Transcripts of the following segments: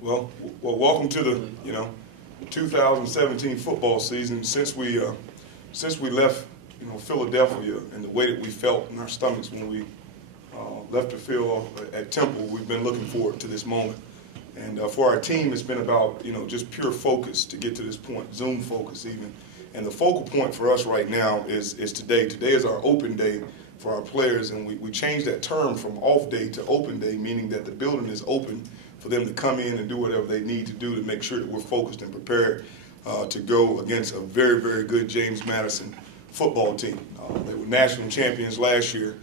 Well, welcome to the 2017 football season. Since we left Philadelphia and the way that we felt in our stomachs when we left the field at Temple, we've been looking forward to this moment. And for our team, it's been about just pure focus to get to this point, Zoom focus even. And the focal point for us right now is today. Today is our open day for our players, and we changed that term from off day to open day, meaning that the building is open for them to come in and do whatever they need to do to make sure that we're focused and prepared to go against a very, very good James Madison football team. They were national champions last year,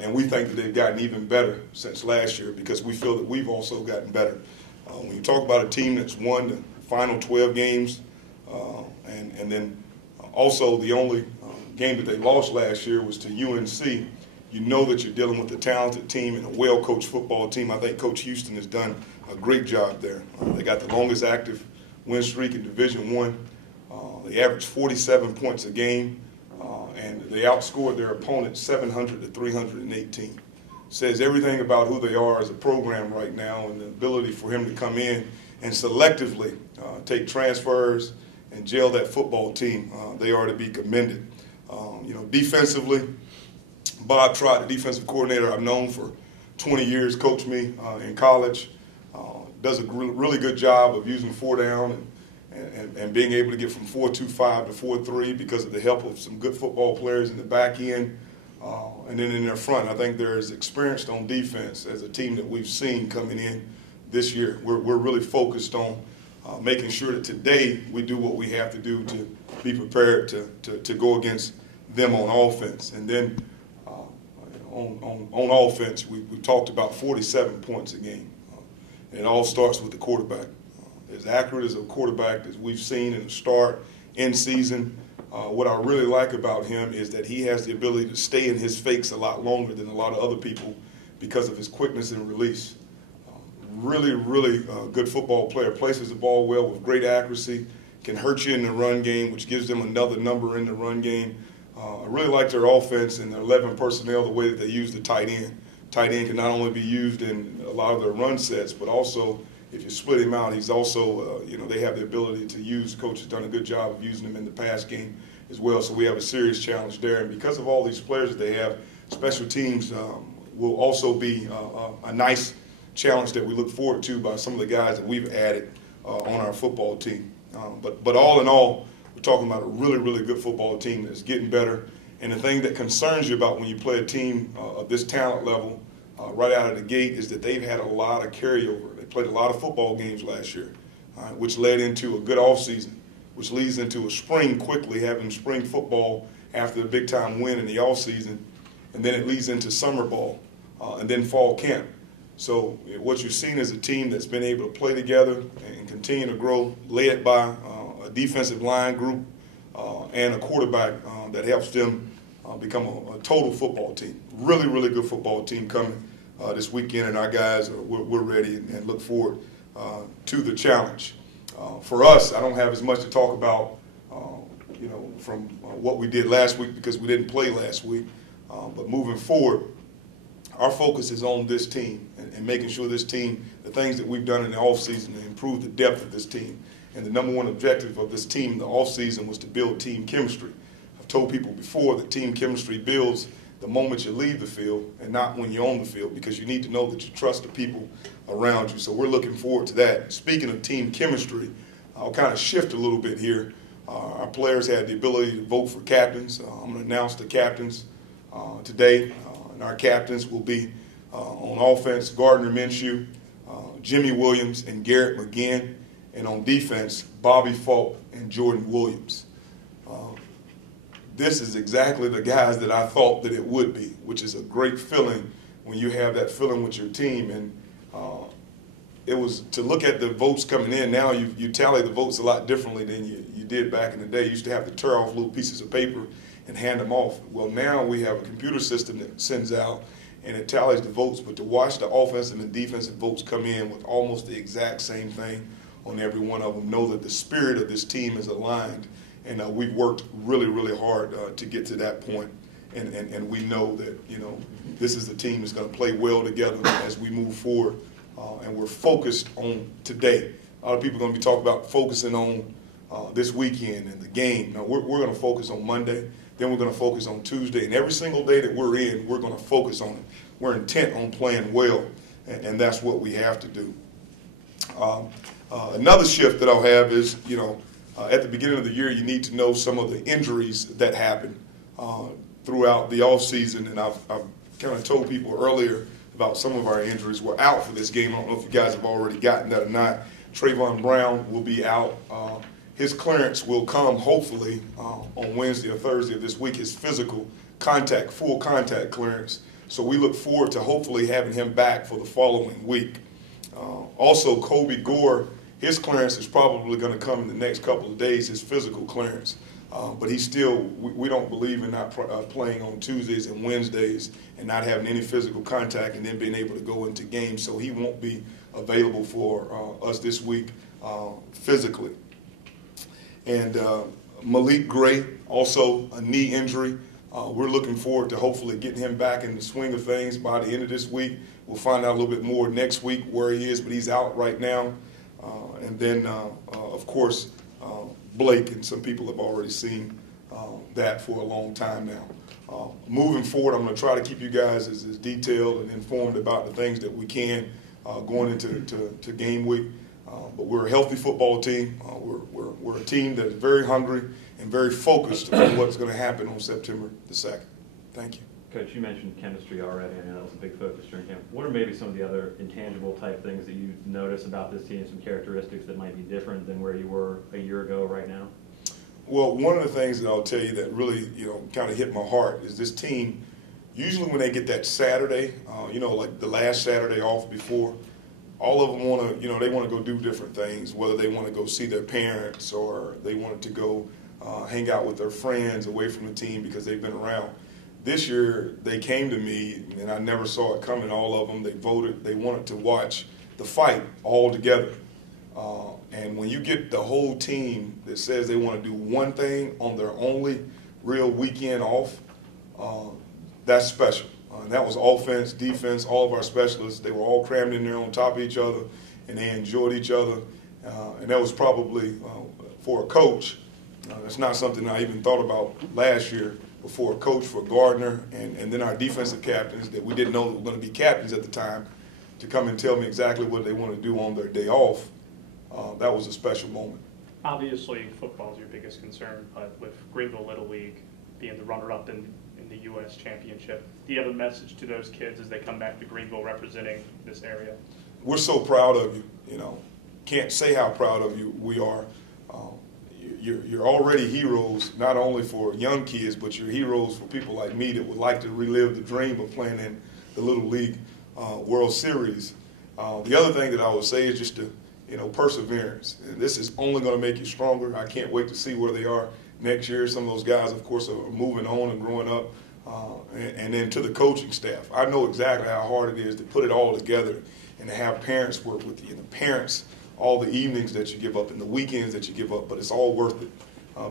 and we think that they've gotten even better since last year because we feel that we've also gotten better. When you talk about a team that's won the final 12 games, and then also the only game that they lost last year was to UNC, you know that you're dealing with a talented team and a well-coached football team. I think Coach Houston has done a great job there. They got the longest active win streak in Division I. They averaged 47 points a game, and they outscored their opponent 700 to 318. Says everything about who they are as a program right now and the ability for him to come in and selectively take transfers and gel that football team. They are to be commended. Defensively, Bob Trott, the defensive coordinator I've known for 20 years, coached me in college. Does a really good job of using 4 down and being able to get from 4-2-5 to 4-3 because of the help of some good football players in the back end. And then in their front, I think they're as experienced on defense as a team that we've seen coming in this year. We're really focused on making sure that today we do what we have to do to be prepared to go against them on offense. And then on offense, we've talked about 47 points a game. It all starts with the quarterback. As accurate as a quarterback as we've seen in the start, in season, what I really like about him is that he has the ability to stay in his fakes a lot longer than a lot of other people because of his quickness and release. Really good football player. Places the ball well with great accuracy, can hurt you in the run game, which gives them another number in the run game. I really like their offense and their 11 personnel, the way that they use the tight end. Tight end can not only be used in a lot of their run sets, but also if you split him out, he's also, they have the ability to use. The coach has done a good job of using him in the pass game as well, so we have a serious challenge there. And because of all these players that they have, special teams will also be a nice challenge that we look forward to by some of the guys that we've added on our football team. But all in all, we're talking about a really good football team that's getting better. And the thing that concerns you about when you play a team of this talent level right out of the gate is that they've had a lot of carryover. They played a lot of football games last year, which led into a good offseason, which leads into a spring quickly, having spring football after the big-time win in the offseason, and then it leads into summer ball and then fall camp. So what you've seen is a team that's been able to play together and continue to grow, led by a defensive line group and a quarterback that helps them become a total football team. Really good football team coming this weekend, and our guys, we're ready and look forward to the challenge. For us, I don't have as much to talk about, from what we did last week because we didn't play last week. But moving forward, our focus is on this team and making sure this team, the things that we've done in the offseason to improve the depth of this team. And the number one objective of this team in the offseason was to build team chemistry. I've told people before that team chemistry builds the moment you leave the field and not when you're on the field, because you need to know that you trust the people around you. So we're looking forward to that. Speaking of team chemistry, I'll kind of shift a little bit here. Our players had the ability to vote for captains. I'm going to announce the captains today. And our captains will be on offense, Gardner Minshew, Jimmy Williams, and Garrett McGinn. And on defense, Bobby Falk and Jordan Williams. This is exactly the guys that I thought that it would be, which is a great feeling when you have that feeling with your team. And it was to look at the votes coming in. Now you tally the votes a lot differently than you did back in the day. You used to have to tear off little pieces of paper and hand them off. Well, now we have a computer system that sends out and it tallies the votes. But to watch the offensive and defensive votes come in with almost the exact same thing on every one of them, know that the spirit of this team is aligned. And we've worked really hard to get to that point. And we know that, this is the team that's going to play well together as we move forward and we're focused on today. A lot of people are going to be talking about focusing on this weekend and the game. No, we're going to focus on Monday, then we're going to focus on Tuesday, and every single day that we're in, we're going to focus on it. We're intent on playing well, and that's what we have to do. Another shift that I'll have is, at the beginning of the year, you need to know some of the injuries that happen throughout the offseason, and I've kind of told people earlier about some of our injuries. We're out for this game. I don't know if you guys have already gotten that or not. Trayvon Brown will be out. His clearance will come, hopefully, on Wednesday or Thursday of this week, his physical contact, full contact clearance. So we look forward to hopefully having him back for the following week. Also, Kobe Gore, his clearance is probably going to come in the next couple of days, his physical clearance. But he's still, we don't believe in not playing on Tuesdays and Wednesdays and not having any physical contact and then being able to go into games. So he won't be available for us this week physically. And Malik Gray, also a knee injury. We're looking forward to hopefully getting him back in the swing of things by the end of this week. We'll find out a little bit more next week where he is, but he's out right now. And then, of course, Blake, and some people have already seen that for a long time now. Moving forward, I'm going to try to keep you guys as detailed and informed about the things that we can going into game week. But we're a healthy football team. We're a team that is very hungry and very focused on what's going to happen on September the 2nd. Thank you. Coach, you mentioned chemistry already. I know that was a big focus during camp. What are maybe some of the other intangible type things that you notice about this team, some characteristics that might be different than where you were a year ago right now? Well, one of the things that I'll tell you that really, kind of hit my heart is this team, usually when they get that Saturday, like the last Saturday off before, all of them want to, they want to go do different things, whether they want to go see their parents or they wanted to go hang out with their friends away from the team because they've been around. This year, they came to me, and I never saw it coming, all of them. They voted. They wanted to watch the fight all together. And when you get the whole team that says they want to do one thing on their only real weekend off, that's special. And that was offense, defense, all of our specialists. They were all crammed in there on top of each other, and they enjoyed each other. And that was probably, for a coach, that's not something I even thought about last year. Before a coach, for Gardner, and then our defensive captains that we didn't know were going to be captains at the time, to come and tell me exactly what they want to do on their day off, that was a special moment. Obviously, football is your biggest concern, but with Greenville Little League being the runner-up in the U.S. Championship, do you have a message to those kids as they come back to Greenville representing this area? We're so proud of you, Can't say how proud of you we are. You're already heroes, not only for young kids, but you're heroes for people like me that would like to relive the dream of playing in the Little League World Series. The other thing that I would say is just perseverance. And this is only going to make you stronger. I can't wait to see where they are next year. Some of those guys, of course, are moving on and growing up. And then to the coaching staff, I know exactly how hard it is to put it all together and to have parents work with you. And the parents, all the evenings that you give up and the weekends that you give up, but it's all worth it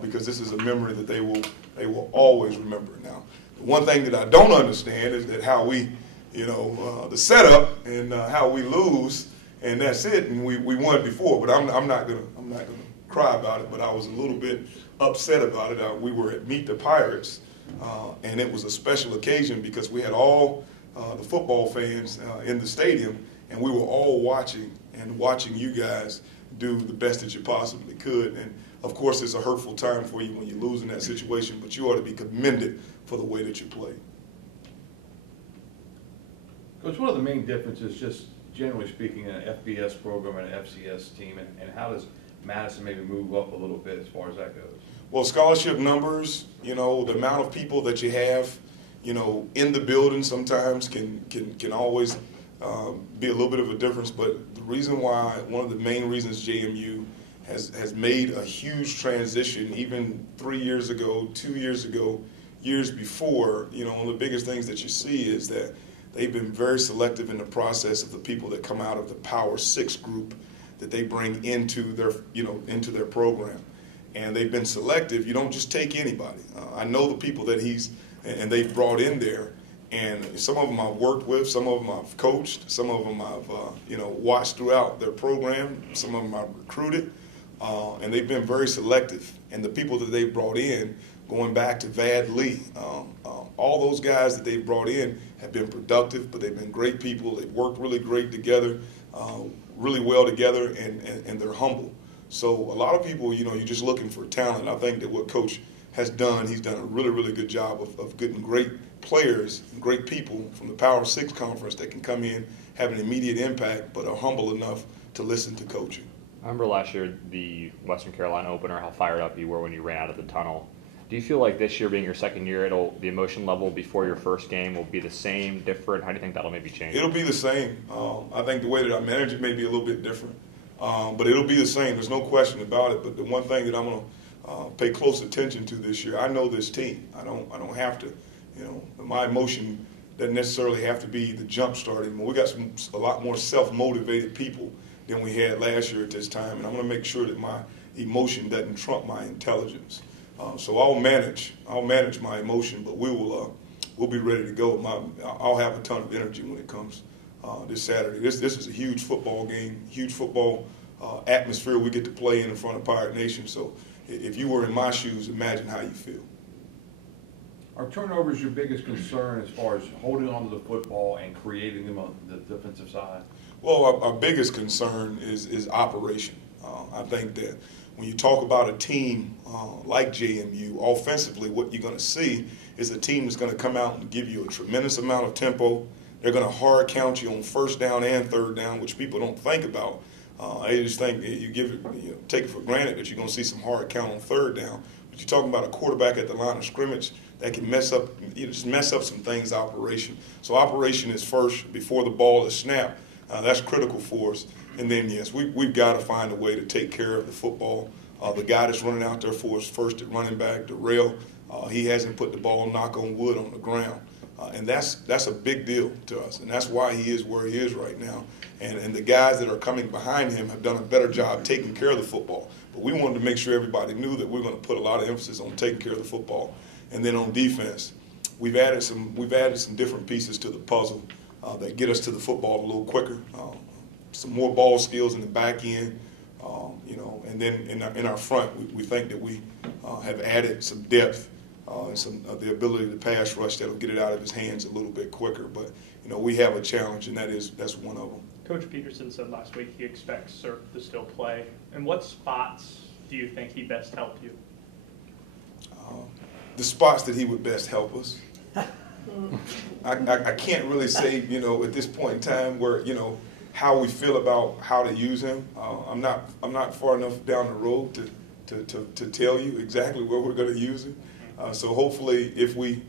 because this is a memory that they will always remember. Now, the one thing that I don't understand is that how we, the setup and how we lose, and that's it. And we won before, but I'm not gonna cry about it. But I was a little bit upset about it. We were at Meet the Pirates, and it was a special occasion because we had all the football fans in the stadium, and we were all watching you guys do the best that you possibly could. And, of course, it's a hurtful time for you when you lose in that situation, but you ought to be commended for the way that you played. Coach, what are the main differences, just generally speaking, in an FBS program and an FCS team, and how does Madison maybe move up a little bit as far as that goes? Well, scholarship numbers, the amount of people that you have, in the building sometimes can always be a little bit of a difference, but the reason why, one of the main reasons JMU has made a huge transition, even 3 years ago, 2 years ago, years before, one of the biggest things that you see is that they've been very selective in the process of the people that come out of the Power 6 group that they bring into their program. And they've been selective. You don't just take anybody. I know the people that they've brought in there, And some of them I've worked with, some of them I've coached, some of them I've watched throughout their program, some of them I've recruited, and they've been very selective. And the people that they've brought in, going back to Vad Lee, all those guys that they've brought in have been productive, but they've been great people. They've worked really great together, really well together, and they're humble. So a lot of people, you're just looking for talent. I think that what Coach has done, he's done a really, really good job of getting great players, great people from the Power 6 conference that can come in, have an immediate impact, but are humble enough to listen to coaching. I remember last year, the Western Carolina opener, how fired up you were when you ran out of the tunnel. Do you feel like this year, being your second year, the emotion level before your first game will be the same, different? How do you think that'll maybe change? It'll be the same. I think the way that I manage it may be a little bit different, but it'll be the same. There's no question about it. But the one thing that I'm going to pay close attention to this year, I know this team. I don't have to. My emotion doesn't necessarily have to be the jump start anymore. We got a lot more self-motivated people than we had last year at this time, and I'm going to make sure that my emotion doesn't trump my intelligence. So I'll manage my emotion, but we'll be ready to go. I'll have a ton of energy when it comes this Saturday. This is a huge football game, huge football atmosphere we get to play in front of Pirate Nation. So if you were in my shoes, imagine how you feel. Are turnovers your biggest concern as far as holding on to the football and creating them on the defensive side? Well, our biggest concern is operation. I think that when you talk about a team like JMU, offensively, what you're going to see is a team that's going to come out and give you a tremendous amount of tempo. They're going to hard count you on first down and third down, which people don't think about. I just think take it for granted that you're going to see some hard count on third down. But you're talking about a quarterback at the line of scrimmage that can mess up some things operation. So operation is first before the ball is snapped. That's critical for us. And then, yes, we've got to find a way to take care of the football. The guy that's running out there for us first at running back, Darrell, he hasn't put the ball, knock on wood, on the ground. And that's a big deal to us. And that's why he is where he is right now. And the guys that are coming behind him have done a better job taking care of the football. But we wanted to make sure everybody knew that we're going to put a lot of emphasis on taking care of the football. And then on defense, we've added some different pieces to the puzzle that get us to the football a little quicker. Some more ball skills in the back end, and then in our front, we think that we have added some depth and the ability to pass rush that'll get it out of his hands a little bit quicker. But we have a challenge, and that's one of them. Coach Peterson said last week he expects Surf to still play. And what spots do you think he best helped you? The spots that he would best help us. I can't really say, at this point in time where, how we feel about how to use him. I'm not far enough down the road to tell you exactly where we're going to use him. So hopefully, if we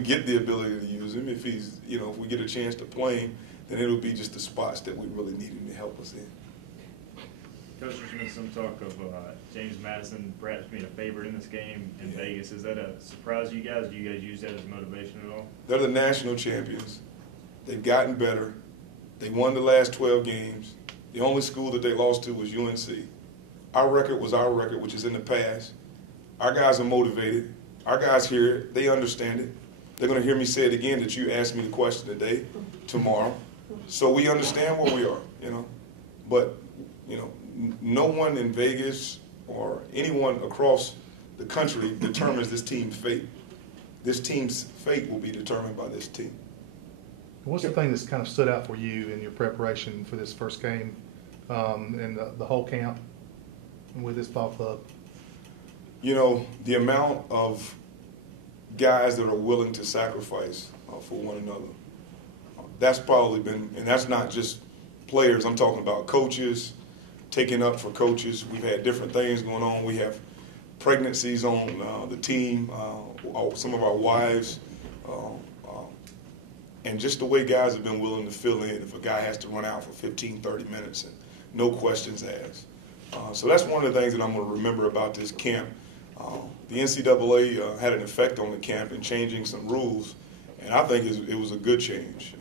get the ability to use him, if we get a chance to play him, then it'll be just the spots that we really need him to help us in. Coach, there's been some talk of James Madison perhaps being a favorite in this game in Vegas. Is that a surprise to you guys? Do you guys use that as motivation at all? They're the national champions. They've gotten better. They won the last 12 games. The only school that they lost to was UNC. Our record was our record, which is in the past. Our guys are motivated. Our guys hear it. They understand it. They're going to hear me say it again that you asked me the question today, tomorrow. So we understand where we are, But, no one in Vegas or anyone across the country determines this team's fate. This team's fate will be determined by this team. What's the thing that's kind of stood out for you in your preparation for this first game and the whole camp with this ball club? The amount of guys that are willing to sacrifice for one another. That's probably been, and that's not just players. I'm talking about coaches, taking up for coaches. We've had different things going on. We have pregnancies on the team, some of our wives, and just the way guys have been willing to fill in if a guy has to run out for 15, 30 minutes and no questions asked. So that's one of the things that I'm going to remember about this camp. The NCAA had an effect on the camp in changing some rules, and I think it was a good change.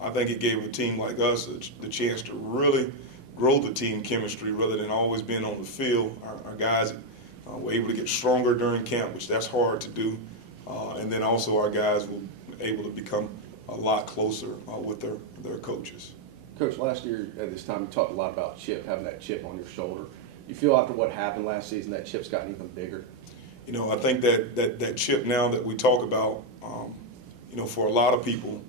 I think it gave a team like us the chance to really grow the team chemistry rather than always being on the field. Our guys were able to get stronger during camp, which that's hard to do, and then also our guys were able to become a lot closer with their coaches. Coach, last year at this time, you talked a lot about chip, having that chip on your shoulder. You feel after what happened last season, that chip's gotten even bigger? You know, I think that chip now that we talk about, you know, for a lot of people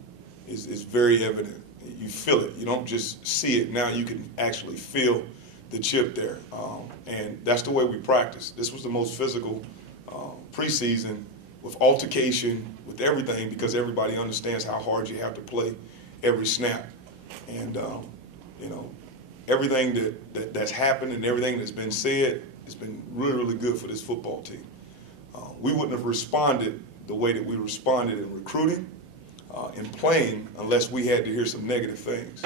is very evident. You feel it. You don't just see it. Now you can actually feel the chip there. And that's the way we practice. This was the most physical preseason, with altercation, with everything, because everybody understands how hard you have to play every snap. And, you know, everything that's happened and everything that's been said has been really, really good for this football team. We wouldn't have responded the way that we responded in recruiting, in playing, unless we had to hear some negative things.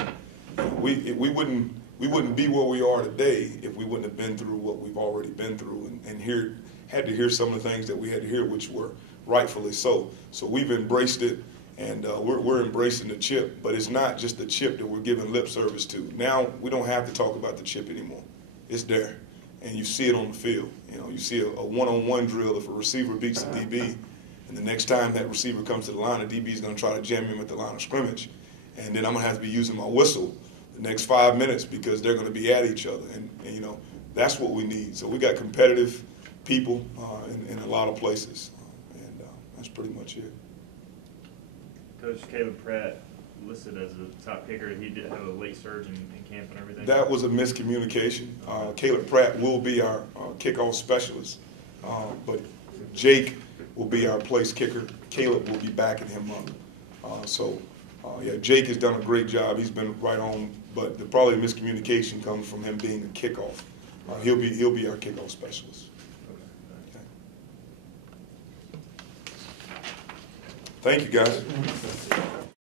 We wouldn't be where we are today if we wouldn't have been through what we've already been through and had to hear some of the things that we had to hear, which were rightfully so. So we've embraced it, and we're embracing the chip. But it's not just the chip that we're giving lip service to. Now we don't have to talk about the chip anymore. It's there, and you see it on the field. You know, you see a one-on-one drill if a receiver beats the DB, and the next time that receiver comes to the line, the DB is going to try to jam him at the line of scrimmage, and then I'm going to have to be using my whistle the next 5 minutes because they're going to be at each other, and you know, that's what we need. So we got competitive people in a lot of places, and that's pretty much it. Coach Caleb Pratt listed as a top kicker. He did have a late surge in camp and everything. That was a miscommunication. Caleb Pratt will be our kickoff specialist, but Jake will be our place kicker. Caleb will be backing him up. Yeah, Jake has done a great job. He's been right on, but probably the miscommunication comes from him being a kickoff. He'll be our kickoff specialist. Okay. Thank you, guys.